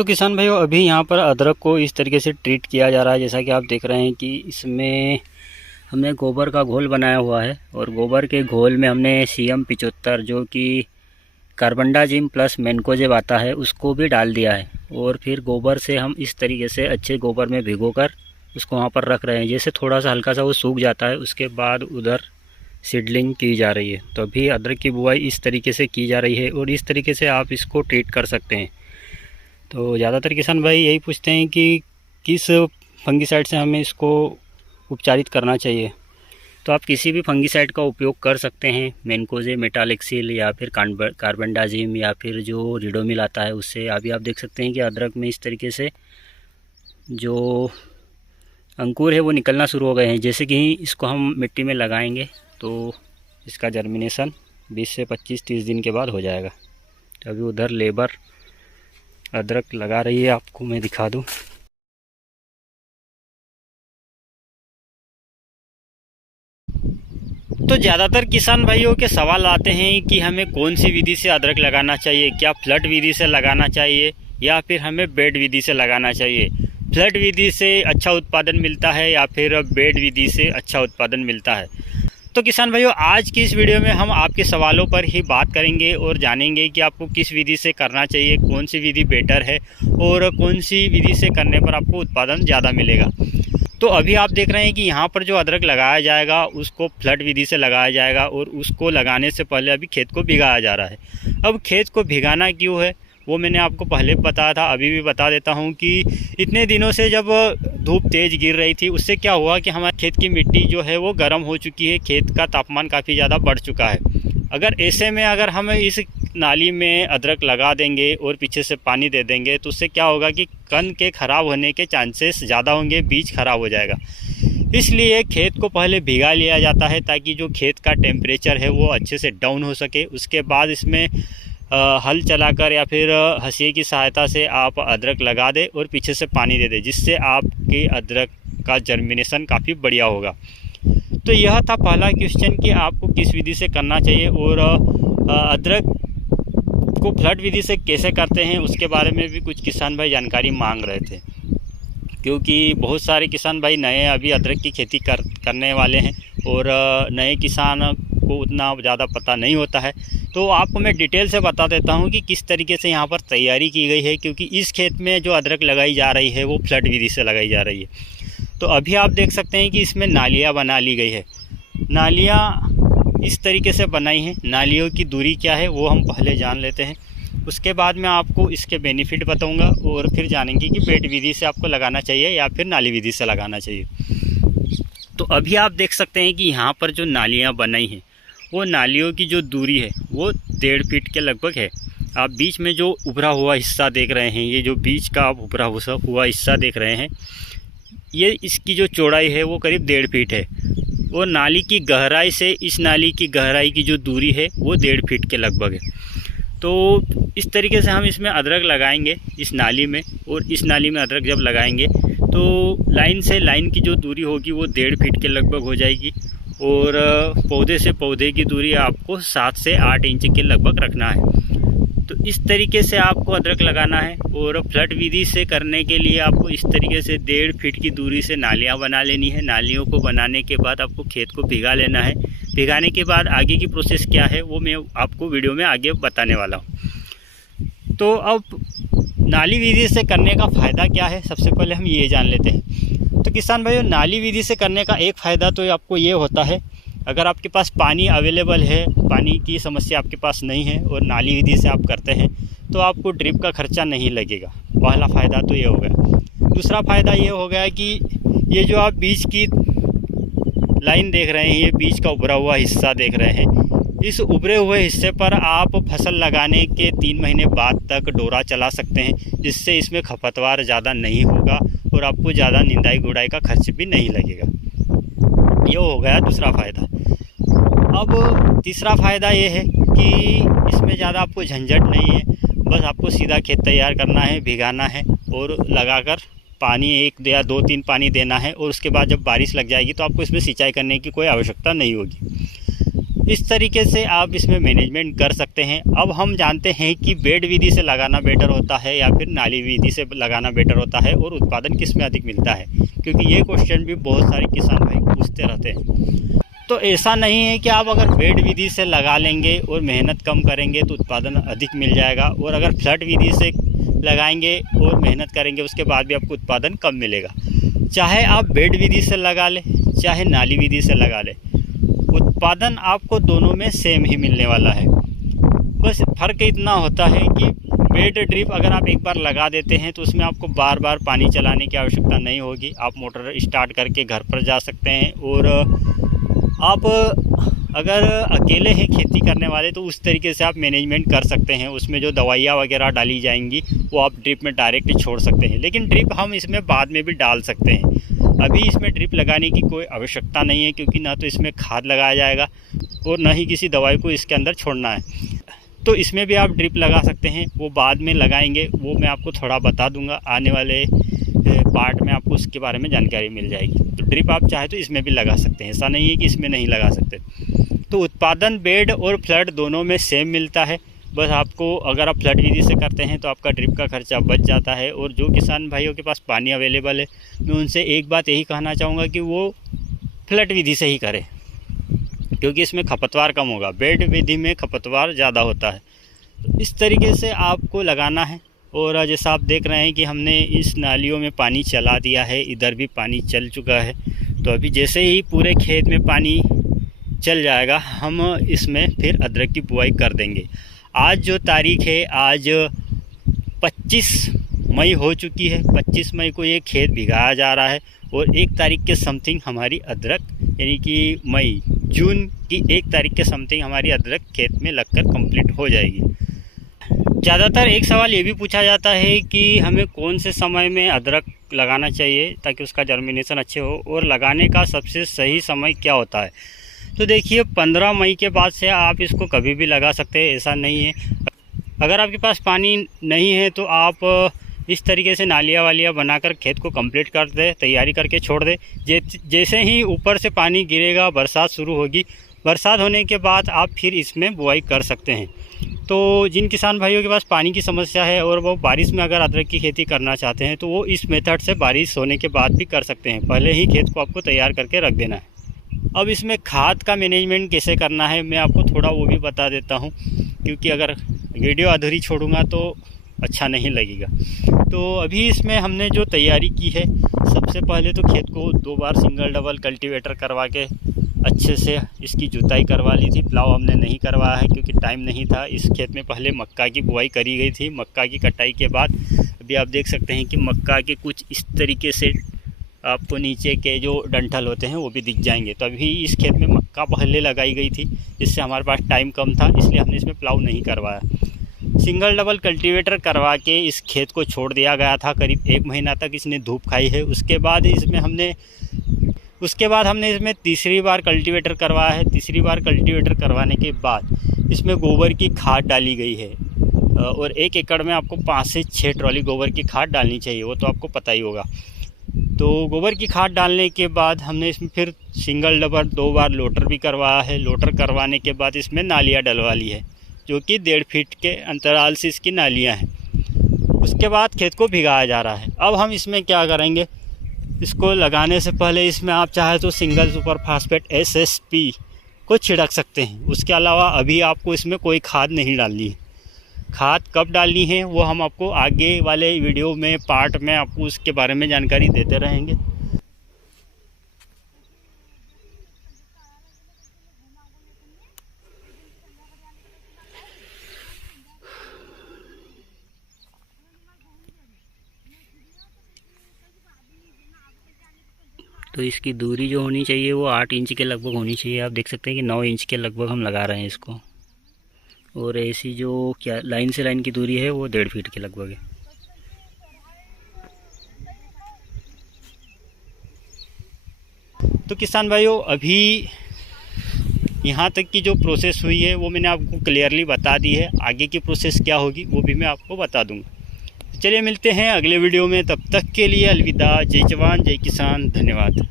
तो किसान भाइयों, अभी यहाँ पर अदरक को इस तरीके से ट्रीट किया जा रहा है। जैसा कि आप देख रहे हैं कि इसमें हमने गोबर का घोल बनाया हुआ है और गोबर के घोल में हमने CM75 जो कि कार्बेंडाजिम प्लस मैनकोजेब आता है उसको भी डाल दिया है। और फिर गोबर से हम इस तरीके से अच्छे गोबर में भिगोकर उसको वहाँ पर रख रहे हैं। जैसे थोड़ा सा हल्का सा वो सूख जाता है, उसके बाद उधर सीडलिंग की जा रही है। तो अभी अदरक की बुआई इस तरीके से की जा रही है और इस तरीके से आप इसको ट्रीट कर सकते हैं। तो ज़्यादातर किसान भाई यही पूछते हैं कि किस फंगिसाइड से हमें इसको उपचारित करना चाहिए। तो आप किसी भी फंगिसाइड का उपयोग कर सकते हैं, मैनकोजेब, मेटालेक्सिल या फिर कार्बेंडाजिम या फिर जो रिडोमिल आता है उससे। अभी आप देख सकते हैं कि अदरक में इस तरीके से जो अंकुर है वो निकलना शुरू हो गए हैं। जैसे कि इसको हम मिट्टी में लगाएंगे तो इसका जर्मिनेशन 20 से 25-30 दिन के बाद हो जाएगा। तो अभी उधर लेबर अदरक लगा रही है, आपको मैं दिखा दूं। तो ज़्यादातर किसान भाइयों के सवाल आते हैं कि हमें कौन सी विधि से अदरक लगाना चाहिए, क्या फ्लड विधि से लगाना चाहिए या फिर हमें बेड विधि से लगाना चाहिए। फ्लड विधि से अच्छा उत्पादन मिलता है या फिर बेड विधि से अच्छा उत्पादन मिलता है। तो किसान भाइयों, आज की इस वीडियो में हम आपके सवालों पर ही बात करेंगे और जानेंगे कि आपको किस विधि से करना चाहिए, कौन सी विधि बेटर है और कौन सी विधि से करने पर आपको उत्पादन ज़्यादा मिलेगा। तो अभी आप देख रहे हैं कि यहाँ पर जो अदरक लगाया जाएगा उसको फ्लड विधि से लगाया जाएगा और उसको लगाने से पहले अभी खेत को भिगाया जा रहा है। अब खेत को भिगाना क्यों है वो मैंने आपको पहले बताया था, अभी भी बता देता हूँ कि इतने दिनों से जब धूप तेज़ गिर रही थी उससे क्या हुआ कि हमारे खेत की मिट्टी जो है वो गर्म हो चुकी है, खेत का तापमान काफ़ी ज़्यादा बढ़ चुका है। अगर ऐसे में अगर हम इस नाली में अदरक लगा देंगे और पीछे से पानी दे देंगे तो उससे क्या होगा कि कण के ख़राब होने के चांसेस ज़्यादा होंगे, बीज ख़राब हो जाएगा। इसलिए खेत को पहले भिगा लिया जाता है ताकि जो खेत का टेम्परेचर है वो अच्छे से डाउन हो सके। उसके बाद इसमें हल चलाकर या फिर हंसिए की सहायता से आप अदरक लगा दें और पीछे से पानी दे दें, जिससे आपके अदरक का जर्मिनेशन काफ़ी बढ़िया होगा। तो यह था पहला क्वेश्चन कि आपको किस विधि से करना चाहिए और अदरक को फ्लड विधि से कैसे करते हैं उसके बारे में भी कुछ किसान भाई जानकारी मांग रहे थे, क्योंकि बहुत सारे किसान भाई नए अभी अदरक की खेती करने वाले हैं और नए किसान को उतना ज़्यादा पता नहीं होता है। तो आपको मैं डिटेल से बता देता हूं कि किस तरीके से यहाँ पर तैयारी की गई है, क्योंकि इस खेत में जो अदरक लगाई जा रही है वो फ्लड विधि से लगाई जा रही है। तो अभी आप देख सकते हैं कि इसमें नालियाँ बना ली गई है। नालियाँ इस तरीके से बनाई हैं। नालियों की दूरी क्या है वो हम पहले जान लेते हैं, उसके बाद मैं आपको इसके बेनिफिट बताऊँगा और फिर जानेंगे कि बेड विधि से आपको लगाना चाहिए या फिर नाली विधि से लगाना चाहिए। तो अभी आप देख सकते हैं कि यहाँ पर जो नालियाँ बनाई हैं वो नालियों की जो दूरी है वो 1.5 फीट के लगभग है। आप बीच में जो उभरा हुआ हिस्सा देख रहे हैं, ये जो बीच का आप उभरा हुआ हिस्सा देख रहे हैं, ये इसकी जो चौड़ाई है वो करीब 1.5 फीट है और नाली की गहराई से इस नाली की गहराई की जो दूरी है वो 1.5 फीट के लगभग है। तो इस तरीके से हम इसमें अदरक लगाएंगे इस नाली में, और इस नाली में अदरक जब लगाएंगे तो लाइन से लाइन की जो दूरी होगी वो 1.5 फीट के लगभग हो जाएगी और पौधे से पौधे की दूरी आपको 7 से 8 इंच के लगभग रखना है। तो इस तरीके से आपको अदरक लगाना है और फ्लड विधि से करने के लिए आपको इस तरीके से 1.5 फीट की दूरी से नालियाँ बना लेनी है। नालियों को बनाने के बाद आपको खेत को भिगा लेना है। भिगाने के बाद आगे की प्रोसेस क्या है वो मैं आपको वीडियो में आगे बताने वाला हूँ। तो अब नाली विधि से करने का फ़ायदा क्या है, सबसे पहले हम ये जान लेते हैं। तो किसान भाइयों, नाली विधि से करने का एक फ़ायदा तो आपको ये होता है, अगर आपके पास पानी अवेलेबल है, पानी की समस्या आपके पास नहीं है और नाली विधि से आप करते हैं तो आपको ड्रिप का खर्चा नहीं लगेगा। पहला फ़ायदा तो ये हो गया। दूसरा फ़ायदा ये हो गया कि ये जो आप बीच की लाइन देख रहे हैं, ये बीच का उभरा हुआ हिस्सा देख रहे हैं, इस उभरे हुए हिस्से पर आप फसल लगाने के 3 महीने बाद तक डोरा चला सकते हैं, जिससे इसमें खपतवार ज़्यादा नहीं होगा और आपको ज़्यादा निंदाई गुड़ाई का खर्च भी नहीं लगेगा। ये हो गया दूसरा फ़ायदा। अब तीसरा फ़ायदा ये है कि इसमें ज़्यादा आपको झंझट नहीं है, बस आपको सीधा खेत तैयार करना है, भिगाना है और लगाकर पानी 1 या 2-3 पानी देना है और उसके बाद जब बारिश लग जाएगी तो आपको इसमें सिंचाई करने की कोई आवश्यकता नहीं होगी। इस तरीके से आप इसमें मैनेजमेंट कर सकते हैं। अब हम जानते हैं कि बेड विधि से लगाना बेटर होता है या फिर नाली विधि से लगाना बेटर होता है, और उत्पादन किस में अधिक मिलता है, क्योंकि ये क्वेश्चन भी बहुत सारे किसान भाई पूछते रहते हैं। तो ऐसा नहीं है कि आप अगर बेड विधि से लगा लेंगे और मेहनत कम करेंगे तो उत्पादन अधिक मिल जाएगा, और अगर फ्लड विधि से लगाएंगे और मेहनत करेंगे उसके बाद भी आपको उत्पादन कम मिलेगा। चाहे आप बेड विधि से लगा लें चाहे नाली विधि से लगा लें, उत्पादन आपको दोनों में सेम ही मिलने वाला है। बस फ़र्क इतना होता है कि बेड ड्रिप अगर आप एक बार लगा देते हैं तो उसमें आपको बार बार पानी चलाने की आवश्यकता नहीं होगी। आप मोटर स्टार्ट करके घर पर जा सकते हैं, और आप अगर अकेले हैं खेती करने वाले तो उस तरीके से आप मैनेजमेंट कर सकते हैं। उसमें जो दवाइयाँ वगैरह डाली जाएंगी वो आप ड्रिप में डायरेक्ट छोड़ सकते हैं, लेकिन ड्रिप हम इसमें बाद में भी डाल सकते हैं। अभी इसमें ड्रिप लगाने की कोई आवश्यकता नहीं है, क्योंकि ना तो इसमें खाद लगाया जाएगा और ना ही किसी दवाई को इसके अंदर छोड़ना है। तो इसमें भी आप ड्रिप लगा सकते हैं, वो बाद में लगाएंगे, वो मैं आपको थोड़ा बता दूंगा आने वाले पार्ट में, आपको उसके बारे में जानकारी मिल जाएगी। तो ड्रिप आप चाहे तो इसमें भी लगा सकते हैं, ऐसा नहीं है कि इसमें नहीं लगा सकते। तो उत्पादन बेड और फ्लड दोनों में सेम मिलता है। बस आपको अगर आप फ्लड विधि से करते हैं तो आपका ड्रिप का खर्चा बच जाता है। और जो किसान भाइयों के पास पानी अवेलेबल है, मैं उनसे एक बात यही कहना चाहूँगा कि वो फ्लड विधि से ही करें, क्योंकि इसमें खपतवार कम होगा। बेड विधि में खपतवार ज़्यादा होता है। तो इस तरीके से आपको लगाना है। और जैसा आप देख रहे हैं कि हमने इस नालियों में पानी चला दिया है, इधर भी पानी चल चुका है। तो अभी जैसे ही पूरे खेत में पानी चल जाएगा, हम इसमें फिर अदरक की बुआई कर देंगे। आज जो तारीख है, आज 25 मई हो चुकी है। 25 मई को ये खेत भिगाया जा रहा है, और 1 तारीख के समथिंग हमारी अदरक, यानी कि जून की 1 तारीख के समथिंग हमारी अदरक खेत में लगकर कंप्लीट हो जाएगी। ज़्यादातर एक सवाल ये भी पूछा जाता है कि हमें कौन से समय में अदरक लगाना चाहिए ताकि उसका जर्मिनेशन अच्छे हो, और लगाने का सबसे सही समय क्या होता है। तो देखिए, 15 मई के बाद से आप इसको कभी भी लगा सकते हैं, ऐसा नहीं है। अगर आपके पास पानी नहीं है तो आप इस तरीके से नालियाँ वालियाँ बनाकर खेत को कंप्लीट कर दे, तैयारी करके छोड़ दे। जैसे ही ऊपर से पानी गिरेगा, बरसात शुरू होगी, बरसात होने के बाद आप फिर इसमें बुआई कर सकते हैं। तो जिन किसान भाइयों के पास पानी की समस्या है और वो बारिश में अगर अदरक की खेती करना चाहते हैं तो वो इस मेथड से बारिश होने के बाद भी कर सकते हैं। पहले ही खेत को आपको तैयार करके रख देना है। अब इसमें खाद का मैनेजमेंट कैसे करना है मैं आपको थोड़ा वो भी बता देता हूँ, क्योंकि अगर वीडियो अधूरी छोड़ूंगा तो अच्छा नहीं लगेगा। तो अभी इसमें हमने जो तैयारी की है, सबसे पहले तो खेत को 2 बार सिंगल डबल कल्टीवेटर करवा के अच्छे से इसकी जुताई करवा ली थी। प्लाव हमने नहीं करवाया है क्योंकि टाइम नहीं था। इस खेत में पहले मक्का की बुआई करी गई थी। मक्का की कटाई के बाद अभी आप देख सकते हैं कि मक्का के कुछ इस तरीके से आपको नीचे के जो डंठल होते हैं वो भी दिख जाएंगे। तो अभी इस खेत में मक्का पहले लगाई गई थी, इससे हमारे पास टाइम कम था, इसलिए हमने इसमें प्लाव नहीं करवाया। सिंगल डबल कल्टीवेटर करवा के इस खेत को छोड़ दिया गया था। करीब 1 महीना तक इसने धूप खाई है। उसके बाद हमने इसमें तीसरी बार कल्टीवेटर करवाया है। तीसरी बार कल्टीवेटर करवाने के बाद इसमें गोबर की खाद डाली गई है, और 1 एकड़ में आपको 5 से 6 ट्रॉली गोबर की खाद डालनी चाहिए, वो तो आपको पता ही होगा। तो गोबर की खाद डालने के बाद हमने इसमें फिर सिंगल डबल 2 बार लोटर भी करवाया है। लोटर करवाने के बाद इसमें नालियाँ डलवा ली है, जो कि 1.5 फीट के अंतराल से इसकी नालियाँ हैं। उसके बाद खेत को भिगाया जा रहा है। अब हम इसमें क्या करेंगे, इसको लगाने से पहले इसमें आप चाहे तो सिंगल सुपर फास्फेट SSP को छिड़क सकते हैं। उसके अलावा अभी आपको इसमें कोई खाद नहीं डालनी है। खाद कब डालनी है वो हम आपको आगे वाले वीडियो में पार्ट में आपको उसके बारे में जानकारी देते रहेंगे। तो इसकी दूरी जो होनी चाहिए वो 8 इंच के लगभग होनी चाहिए। आप देख सकते हैं कि 9 इंच के लगभग हम लगा रहे हैं इसको, और ऐसी जो क्या लाइन से लाइन की दूरी है वो 1.5 फीट के लगभग है। तो किसान भाइयों, अभी यहाँ तक की जो प्रोसेस हुई है वो मैंने आपको क्लियरली बता दी है। आगे की प्रोसेस क्या होगी वो भी मैं आपको बता दूंगा। चलिए मिलते हैं अगले वीडियो में, तब तक के लिए अलविदा। जय जवान जय किसान, धन्यवाद।